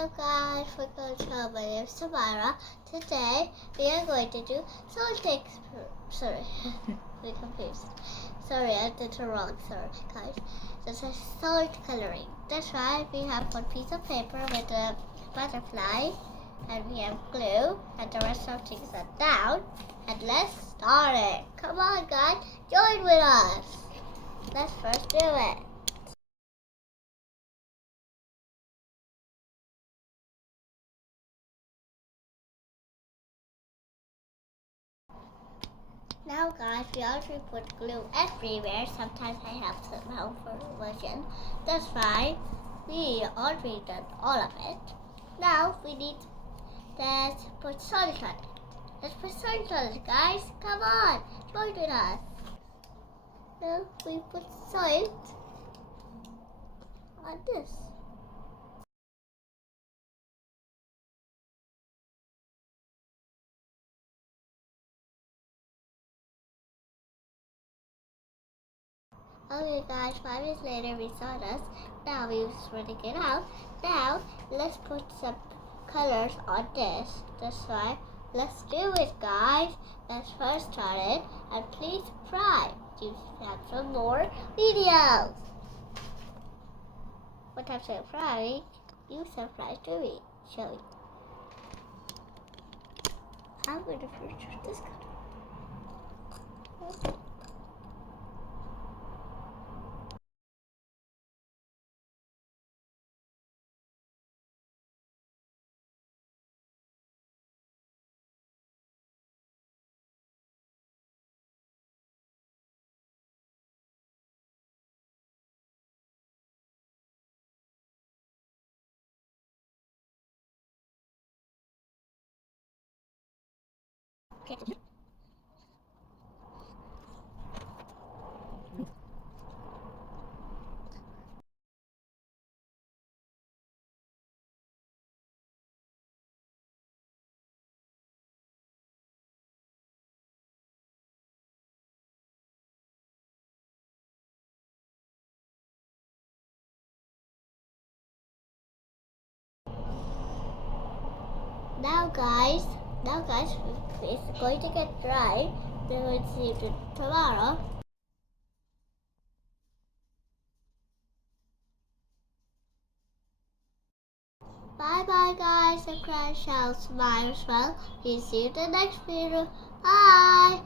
Hello guys, welcome to my name is Samara. Today we are going to do sorry, I'm confused. Sorry, I did it wrong. Sorry guys. This is solid coloring. That's right. We have one piece of paper with a butterfly, and we have glue, and the rest of things are down. And let's start it. Come on guys, join with us. Let's first do it. Now guys, we already put glue everywhere. Sometimes I have some help for version. That's fine. We already done all of it. Now we need to put salt on it. Let's put salt on it, guys. Come on, join with us. Now we put salt on this. Okay guys, 5 minutes later we saw this. Now we was running it out. Now let's put some colors on this. That's right. Let's do it guys. Let's first start it, and please subscribe to have some more videos. What I'm subscribing, you subscribe to me. Show you. I'm going to finish this color. Okay. Now guys, it's going to get dry. Then we'll see you tomorrow. Bye bye guys, subscribe, shout, smile as well. We'll see you in the next video. Bye!